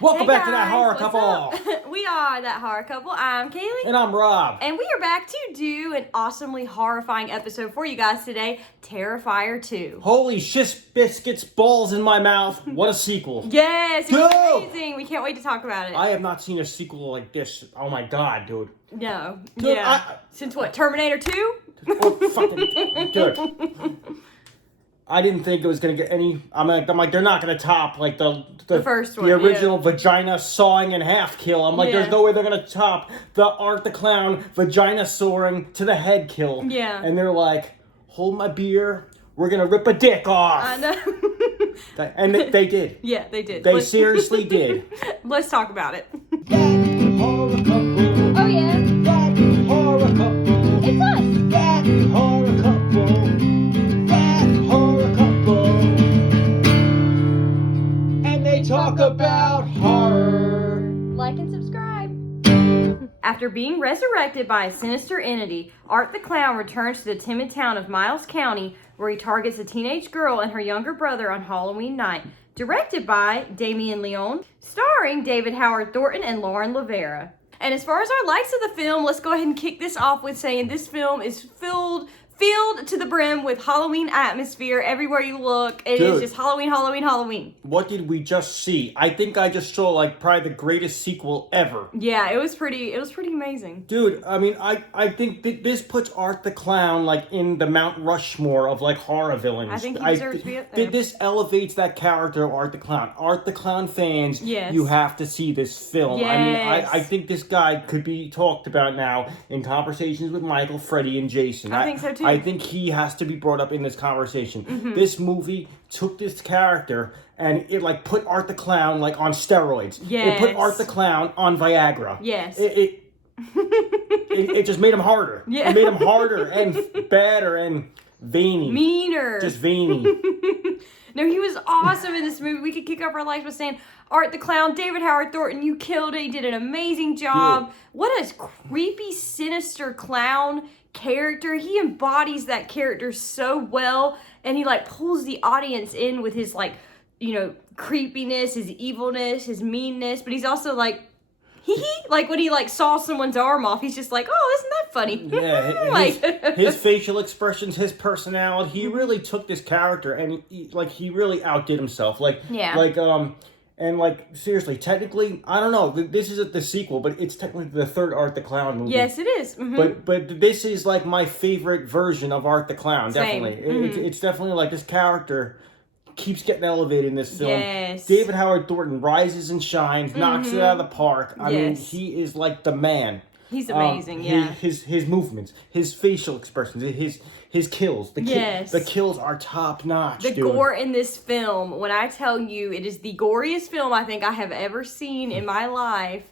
Welcome back to guys, That Horror what's Couple. up? We are That Horror Couple. I'm Kaylee. And I'm Rob. And we are back to do an awesomely horrifying episode for you guys today, Terrifier 2. Holy shish biscuits, balls in my mouth. What a sequel. Yes, it was Go! amazing. We can't wait to talk about it. I have not seen a sequel like this. Oh my god, dude. No. Dude, yeah. Since what, Terminator 2? Oh, fucking, dude. I didn't think it was gonna get any. I'm like, they're not gonna top like the first one, the original vagina sawing in half kill. I'm like, Yeah. there's no way they're gonna top the Art the Clown vagina soaring to the head kill. Yeah. And they're like, hold my beer, we're gonna rip a dick off. I know. And they did. Yeah, they did. They seriously did. Let's talk about it. That horror couple. Oh, yeah. That horror couple. It's us. That horror couple. That horror couple. And they talk about horror. Like and subscribe. After being resurrected by a sinister entity, Art the Clown returns to the timid town of Miles County, where he targets a teenage girl and her younger brother on Halloween night. Directed by Damien Leone, starring David Howard Thornton and Lauren Lavera. And as far as our likes of the film, let's go ahead and kick this off with saying this film is filled to the brim with Halloween atmosphere everywhere you look. It is just Halloween, Halloween, Halloween. What did we just see? I think I just saw like probably the greatest sequel ever. Yeah, it was pretty amazing. Dude, I mean, I think this puts Art the Clown like in the Mount Rushmore of like horror villains. I think he deserves to be up there. This elevates that character of Art the Clown. Art the Clown fans, yes. You have to see this film. Yes. I mean, I think this guy could be talked about now in conversations with Michael, Freddie, and Jason. I think so too. I think he has to be brought up in this conversation. Mm-hmm. This movie took this character and it like put Art the Clown like on steroids. Yes. It put Art the Clown on Viagra. Yes. It just made him harder. Yeah. It made him harder and badder and veiny. Meaner. Just veiny. No, he was awesome in this movie. We could kick off our lives by saying, Art the Clown, David Howard Thornton, you killed it. You did an amazing job. Dude. What a creepy, sinister clown character. He embodies that character so well. And he, like, pulls the audience in with his, like, you know, creepiness, his evilness, his meanness. But he's also, like, like when he like saw someone's arm off, he's just like, oh, isn't that funny? Yeah, his facial expressions, his personality, he really took this character and he really outdid himself. And like seriously, technically, I don't know. This isn't the sequel, but it's technically the third Art the Clown movie. Yes, it is. Mm-hmm. But this is like my favorite version of Art the Clown. Same. Definitely, Mm-hmm. it's definitely like this character keeps getting elevated in this film. Yes. David Howard Thornton rises and shines, knocks it out of the park. I mean, Yes. he is like the man. He's amazing, yeah. His movements, his facial expressions, his kills. The kills are top notch. The dude. gore in this film, when I tell you it is the goriest film I think I have ever seen in my life.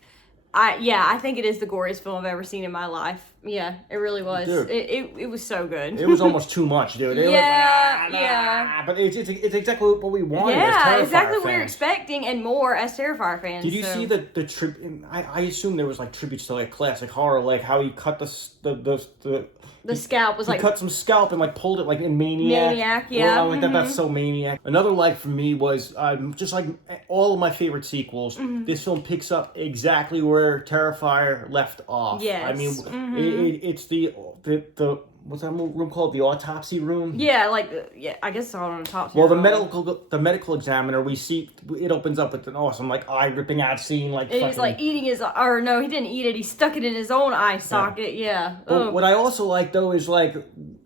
I think it is the goriest film I've ever seen in my life. Yeah, it really was. Dude. It was so good. It was almost too much, dude. Yeah. But it's exactly what we wanted. Yeah, as exactly what fans. we were expecting and more as Terrifier fans. Did you see the tribute? I assume there was like tributes to like classic horror, like how he cut the scalp was he like cut some scalp and like pulled it like in Maniac. Yeah. Well, like that's so Maniac. Another like for me was just like all of my favorite sequels. Mm-hmm. This film picks up exactly where Terrifier left off. Yes. I mean, it's the what's that room called? The autopsy room. Yeah, I guess it's all on top. Well, the medical examiner, we see it opens up with an awesome like eye ripping out scene, like and he's like eating his, or no, he didn't eat it. He stuck it in his own eye socket. Yeah. But what I also like though is like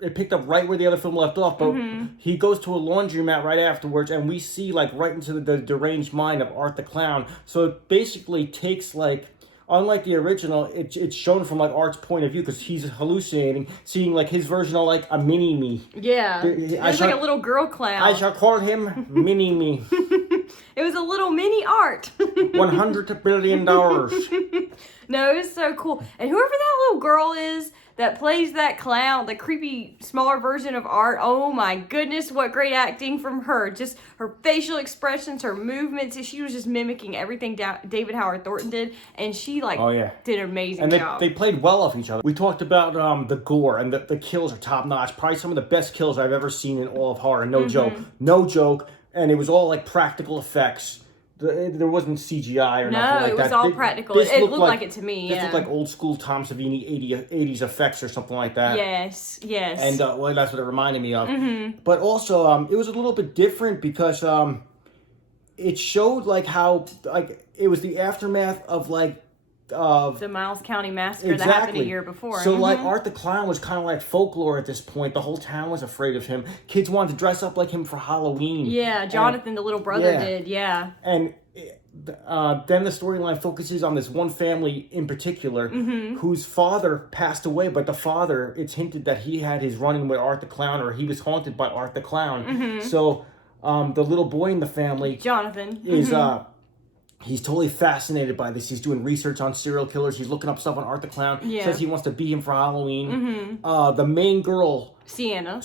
it picked up right where the other film left off. But he goes to a laundromat right afterwards, and we see like right into the deranged mind of Art the Clown. So it basically takes like. Unlike the original, it's shown from like Art's point of view because he's hallucinating, seeing like his version of like a mini me. Yeah, it was like a little girl clown. I shall call him Mini Me. It was a little mini Art. $100 billion. No, it was so cool. And whoever that little girl is that plays that clown, the creepy, smaller version of Art, oh my goodness, what great acting from her. Just her facial expressions, her movements. She was just mimicking everything David Howard Thornton did. And she, did an amazing job. They played well off each other. We talked about the gore, and the kills are top-notch. Probably some of the best kills I've ever seen in all of horror. No joke. No joke. And it was all, like, practical effects. there wasn't CGI or nothing like that. No, it was all practical. It looked like it to me. This looked like old school Tom Savini 80s effects or something like that. Yes. And well, that's what it reminded me of. But also, it was a little bit different because it showed like how like it was the aftermath of like the Miles County massacre that happened a year before. So like Art the Clown was kind of like folklore at this point. The whole town was afraid of him. Kids wanted to dress up like him for Halloween. Yeah, Jonathan, the little brother, did. Yeah. And then the storyline focuses on this one family in particular whose father passed away, but the father, it's hinted that he had his run-in with Art the Clown, or he was haunted by Art the Clown. So the little boy in the family, Jonathan, is he's totally fascinated by this. He's doing research on serial killers. He's looking up stuff on Art the Clown. Yeah. Says he wants to be him for Halloween. The main girl, Sienna.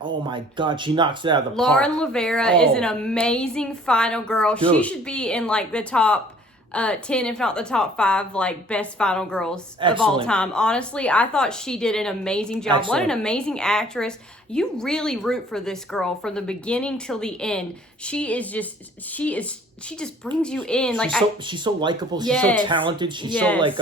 Oh my God, she knocks it out of the park. Lauren Lavera is an amazing final girl. Dude. She should be in like the top 10, if not the top 5, like best final girls of all time. Honestly, I thought she did an amazing job. What an amazing actress. You really root for this girl from the beginning till the end. She just brings you in. Like she's so likable. She's so talented. She's so like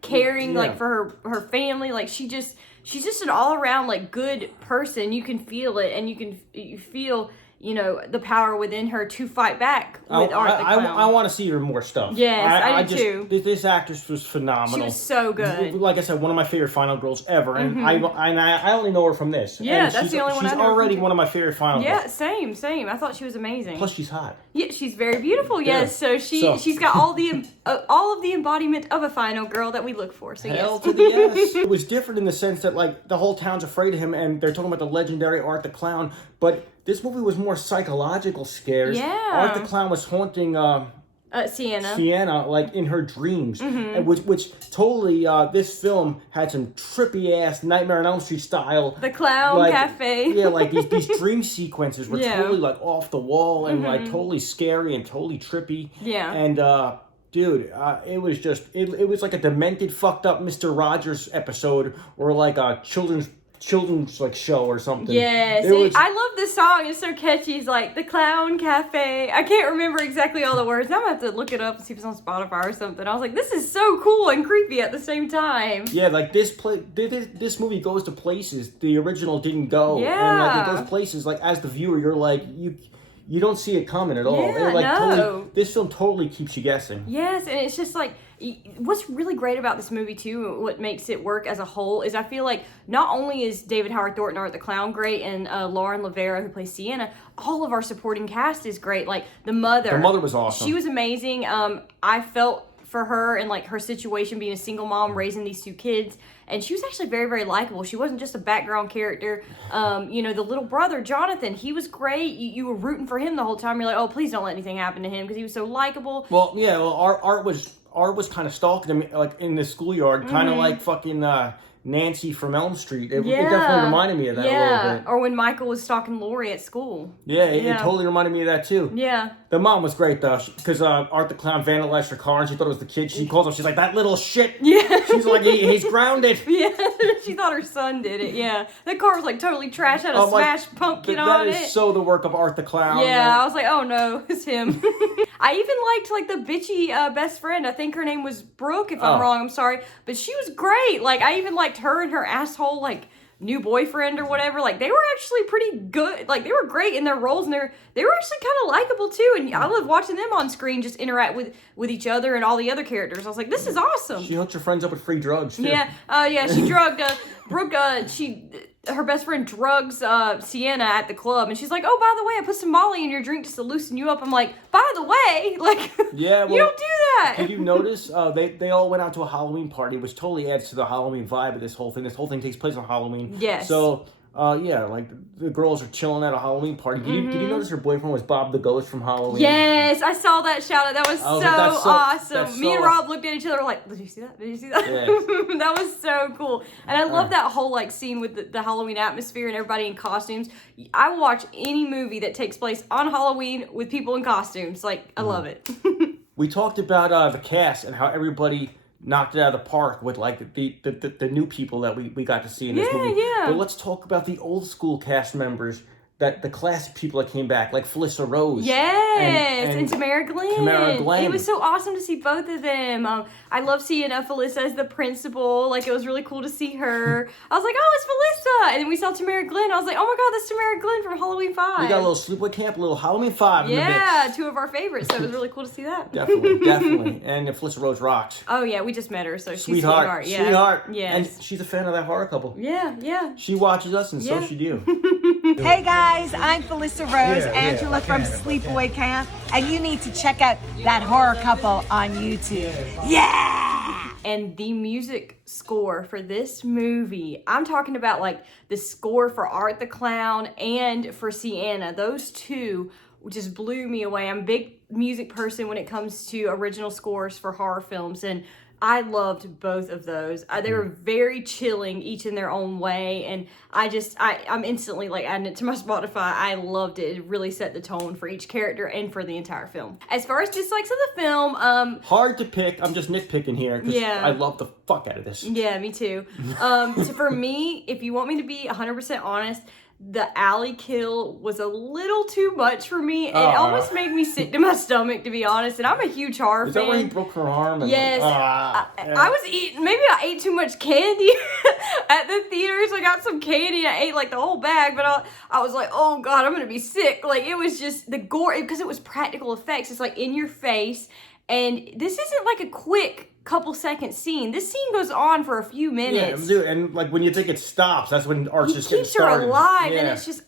caring, like for her family. Like she's just an all around like good person. You can feel it, and you feel the power within her to fight back with Art the Clown. I want to see her more stuff. Yes, I do too. This actress was phenomenal. She was so good. Like I said, one of my favorite final girls ever, and I only know her from this. Yeah, and that's the only one I know. She's already one of my favorite final girls. Yeah, same. I thought she was amazing. Plus, she's hot. Yeah, she's very beautiful. Yes, so she's got all of the embodiment of a final girl that we look for. So Hell to the yes. It was different in the sense that like the whole town's afraid of him, and they're talking about the legendary Art the Clown, but this movie was more psychological scares. Yeah. Art the Clown was haunting Sienna, like in her dreams, and which totally this film had some trippy ass Nightmare on Elm Street style. The Clown Cafe. Yeah, like these dream sequences were totally like off the wall and like totally scary and totally trippy. Yeah. And dude, it was just it was like a demented, fucked up Mr. Rogers episode or like a children's like show or something. Yes, I love this song. It's so catchy. It's like the Clown Cafe. I can't remember exactly all the words. Now I'm gonna have to look it up and see if it's on Spotify or something. I was like, this is so cool and creepy at the same time. Yeah, like this movie goes to places the original didn't go. Yeah, and like it goes places like as the viewer you're like you don't see it coming at all. Yeah, like, no. This film totally keeps you guessing. Yes, and it's just like, what's really great about this movie too, what makes it work as a whole, is I feel like not only is David Howard Thornton, Art the Clown, great, and Lauren Lavera, who plays Sienna, all of our supporting cast is great. Like the mother. The mother was awesome. She was amazing. I felt for her and like her situation being a single mom raising these 2 kids. And she was actually very, very likable. She wasn't just a background character. The little brother, Jonathan, he was great. You were rooting for him the whole time. You're like, oh, please don't let anything happen to him because he was so likable. Well, yeah, Art was kind of stalking him like in the schoolyard, kind of like fucking Nancy from Elm Street. It definitely reminded me of that a little bit. Or when Michael was stalking Lori at school. Yeah, it totally reminded me of that too. Yeah. The mom was great though, because Art the Clown vandalized her car and she thought it was the kid. She calls him, she's like, that little shit. Yeah. She's like, he's grounded. Yeah, she thought her son did it, yeah. That car was like totally trashed, had a smashed pumpkin on it. That is so the work of Art the Clown. Yeah, I was like, oh no, it's him. I even liked like the bitchy best friend. I think her name was Brooke, if I'm wrong, I'm sorry. But she was great. Like, I even liked her and her asshole, like, new boyfriend or whatever. Like, they were actually pretty good. Like, they were great in their roles, and they were actually kind of likable too. And I love watching them on screen just interact with each other and all the other characters. I was like, this is awesome. She hooked her friends up with free drugs too. Yeah, she drugged Brooke. Her best friend drugs Sienna at the club, and she's like, oh, by the way, I put some Molly in your drink just to loosen you up. I'm like, by the way, like, yeah, well, you don't do that. Did you notice they all went out to a Halloween party, which totally adds to the Halloween vibe of this whole thing. This whole thing takes place on Halloween. Yes. So like the girls are chilling at a Halloween party. Did you notice her boyfriend was Bob the Ghost from Halloween? Yes, I saw that shout out. That was so awesome. Me and Rob looked at each other like, did you see that? Did you see that? Yeah. That was so cool. And I love that whole like scene with the Halloween atmosphere and everybody in costumes. I will watch any movie that takes place on Halloween with people in costumes. Like, I love it. We talked about the cast and how everybody knocked it out of the park with like the new people that we got to see in this movie. Yeah. But let's talk about the old school cast members the classic people that came back, like Felissa Rose. Yes, and Tamara Glenn. Tamara Glenn. It was so awesome to see both of them. I love seeing Felissa as the principal. Like, it was really cool to see her. I was like, oh, it's Felissa. And then we saw Tamara Glenn. I was like, oh my God, that's Tamara Glenn from Halloween 5. We got a little sleepaway camp, a little Halloween 5 in the mix. Yeah, 2 of our favorites. So it was really cool to see that. Definitely. And Felissa Rose rocks. Oh, yeah, we just met her. So she's Sweetheart. Yeah. Sweetheart. Yes. And she's a fan of that horror couple. Yeah. She watches us, and so should you. Hey guys, I'm Felissa Rose, Angela from Sleepaway Camp, and you need to check out that horror couple on YouTube. Yeah! And the music score for this movie, I'm talking about like the score for Art the Clown and for Sienna. Those two just blew me away. I'm a big music person when it comes to original scores for horror films, and I loved both of those. They were very chilling, each in their own way, and I'm instantly like adding it to my Spotify. I loved it. It really set the tone for each character and for the entire film. As far as dislikes of the film, hard to pick. I'm just nitpicking here because I love the fuck out of this. Yeah, me too. So for me, if you want me to be 100% honest, the alley kill was a little too much for me. It almost made me sick to my stomach, to be honest. And I'm a huge horror fan. Is that where he broke her arm? And yes. I was eating, maybe I ate too much candy at the theaters. I got some candy and I ate like the whole bag, but I was like, oh God, I'm going to be sick. Like, it was just the gore, because it was practical effects. It's like in your face. And this isn't like a quick couple second scene. This scene goes on for a few minutes. Yeah, and like when you think it stops, that's when Art's just getting started. Keeps her alive, and it's just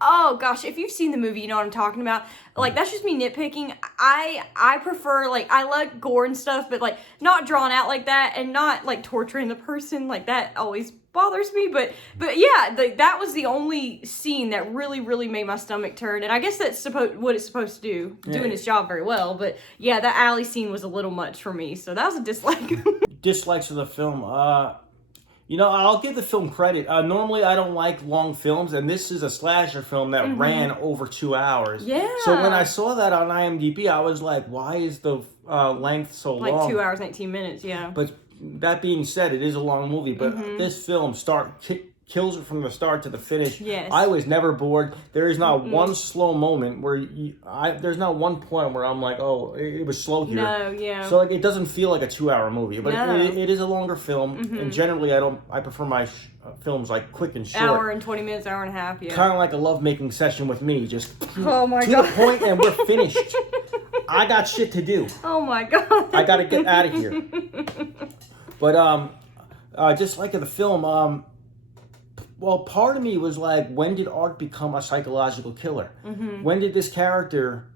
oh gosh, if you've seen the movie, you know what I'm talking about. Like, that's just me nitpicking. I prefer, like, I like gore and stuff, but like not drawn out like that, and not like torturing the person. Like, that always bothers me. But yeah, that was the only scene that really made my stomach turn, and I guess that's what it's supposed to do, doing its job very well. But yeah, that alley scene was a little much for me, so that was a dislike. Dislikes of the film. You know, I'll give the film credit. Normally, I don't like long films, and this is a slasher film that ran over 2 hours. Yeah. So when I saw that on IMDb, I was like, why is the length so long? Like 2 hours, 19 minutes, yeah. But that being said, it is a long movie, but this film kills it from the start to the finish. Yes. I was never bored. There is not one slow moment where there's not one point where I'm like, oh, it was slow here. No, yeah. So it doesn't feel like a 2 hour movie, but No. it is a longer film. And generally, I prefer my films like quick and short. Hour and 20 minutes, hour and a half, yeah. Kind of like a lovemaking session with me, just oh my to God. the point, and we're finished. I got shit to do. Oh my God. I got to get out of here. But just like in the film, well, part of me was like, when did Art become a psychological killer? When did this character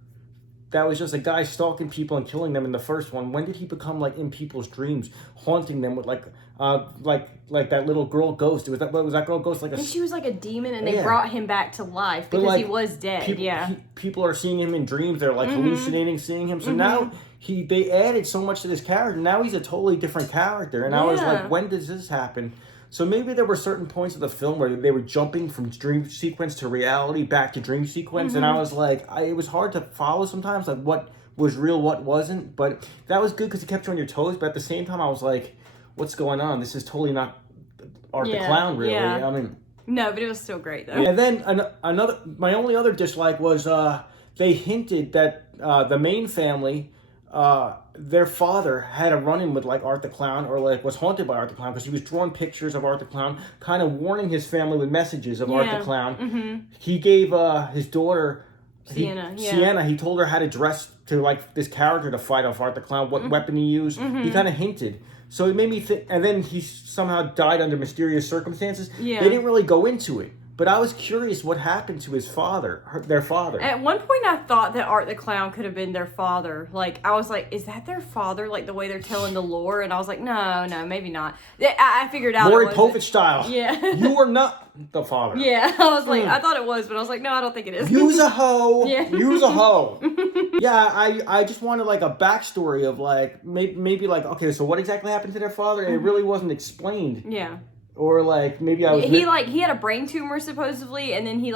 that was just a guy stalking people and killing them in the first one, when did he become like in people's dreams, haunting them with like that little girl ghost? Was that girl ghost like a? And she was like a demon, and they brought him back to life because like, he was dead. People are seeing him in dreams. They're like hallucinating, seeing him. So now they added so much to this character. Now he's a totally different character, and I was like, when does this happen? So maybe there were certain points of the film where they were jumping from dream sequence to reality back to dream sequence, and I was like, it was hard to follow sometimes, like what was real, what wasn't. But that was good because it kept you on your toes. But at the same time, I was like, what's going on? This is totally not Art the Clown, really. Yeah. I mean, no, but it was still great though. and then my only other dislike was they hinted that the main family, their father had a run-in with like Art the Clown, or like was haunted by Art the Clown because he was drawing pictures of Art the Clown, kind of warning his family with messages of Art the Clown. He gave his daughter Sienna, he told her how to dress to like this character to fight off Art the Clown, what weapon he used. He kind of hinted. So it made me think, and then he somehow died under mysterious circumstances. Yeah. They didn't really go into it. But I was curious what happened to his father, their father. At one point, I thought that Art the Clown could have been their father. Like, I was like, is that their father? Like, the way they're telling the lore? And I was like, no, maybe not. I figured out Maury it wasn't. Povich style. Yeah. You are not the father. Yeah, I was like, I thought it was, but I was like, no, I don't think it is. Use a hoe. Yeah. Use a hoe. Yeah, I just wanted like a backstory of like, maybe like, okay, so what exactly happened to their father? And it really wasn't explained. Yeah. Or like maybe I was. He had a brain tumor supposedly, and then he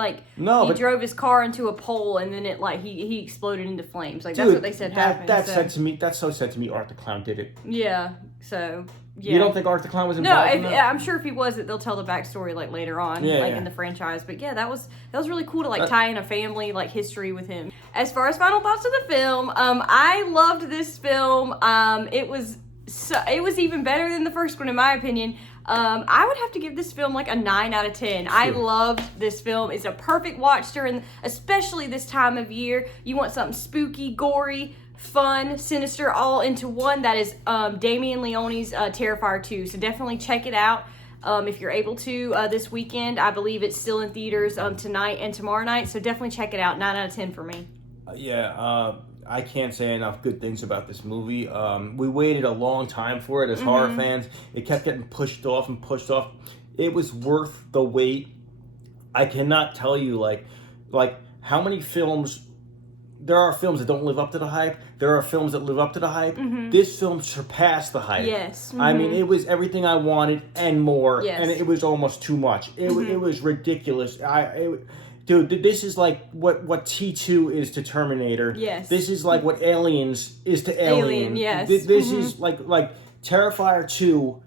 drove his car into a pole, and then he exploded into flames. Like, dude, that's what they said happened. That's said to me. That's so said to me. Art the Clown did it. Yeah. So. Yeah. You don't think Art the Clown was involved? No, I'm sure if he was, they'll tell the backstory like later on, in the franchise. But yeah, that was really cool to tie in a family history with him. As far as final thoughts of the film, I loved this film. It was even better than the first one in my opinion. I would have to give this film a 9 out of 10. Sure. I loved this film. It's a perfect watch during, especially this time of year. You want something spooky, gory, fun, sinister, all into one. That is Damien Leone's Terrifier 2. So definitely check it out if you're able to this weekend. I believe it's still in theaters tonight and tomorrow night. So definitely check it out. 9 out of 10 for me. I can't say enough good things about this movie. We waited a long time for it as horror fans. It kept getting pushed off and pushed off. It was worth the wait. I cannot tell you like how many films. There are films that don't live up to the hype. There are films that live up to the hype. This film surpassed the hype. Yes. I mean, it was everything I wanted and more. Yes. And it was almost too much. It was ridiculous. Dude, this is like what T2 is to Terminator. Yes. This is like what Aliens is to Alien. Yes. This is like Terrifier 2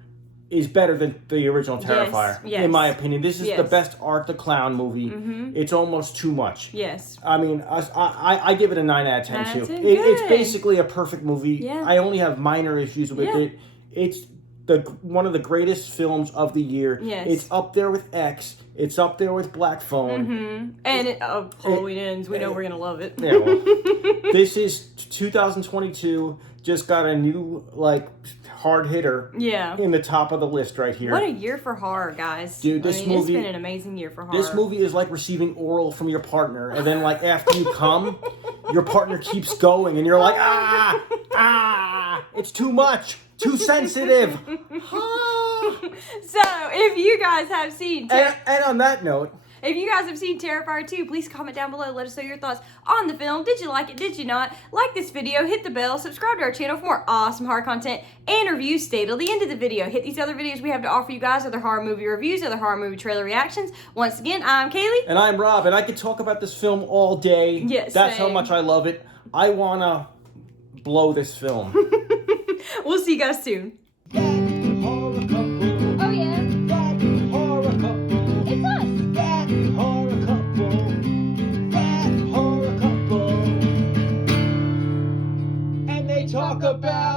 is better than the original Terrifier, yes. in my opinion. This is the best Art the Clown movie. It's almost too much. Yes. I mean, I give it a 9 out of 10 too. It's basically a perfect movie. Yeah. I only have minor issues with it. It's one of the greatest films of the year. Yes. It's up there with X. It's up there with Black Phone. And Halloween Ends. We know we're gonna love it. Yeah. Well, this is 2022. Just got a new hard hitter. Yeah. In the top of the list right here. What a year for horror, guys. Dude, this movie. It's been an amazing year for horror. This movie is like receiving oral from your partner, and then after you come, your partner keeps going, and you're like, it's too much. Too sensitive. So, if you guys have seen... And on that note... If you guys have seen Terrifier 2, please comment down below. Let us know your thoughts on the film. Did you like it? Did you not? Like this video, hit the bell, subscribe to our channel for more awesome horror content and reviews. Stay till the end of the video. Hit these other videos we have to offer you guys, other horror movie reviews, other horror movie trailer reactions. Once again, I'm Kaylee. And I'm Rob, and I could talk about this film all day. Yes, That's same. how much I love it. I want to blow this film. We'll see you guys soon. Oh yeah. That horror couple. It's us. That horror couple. That horror couple. And they talk about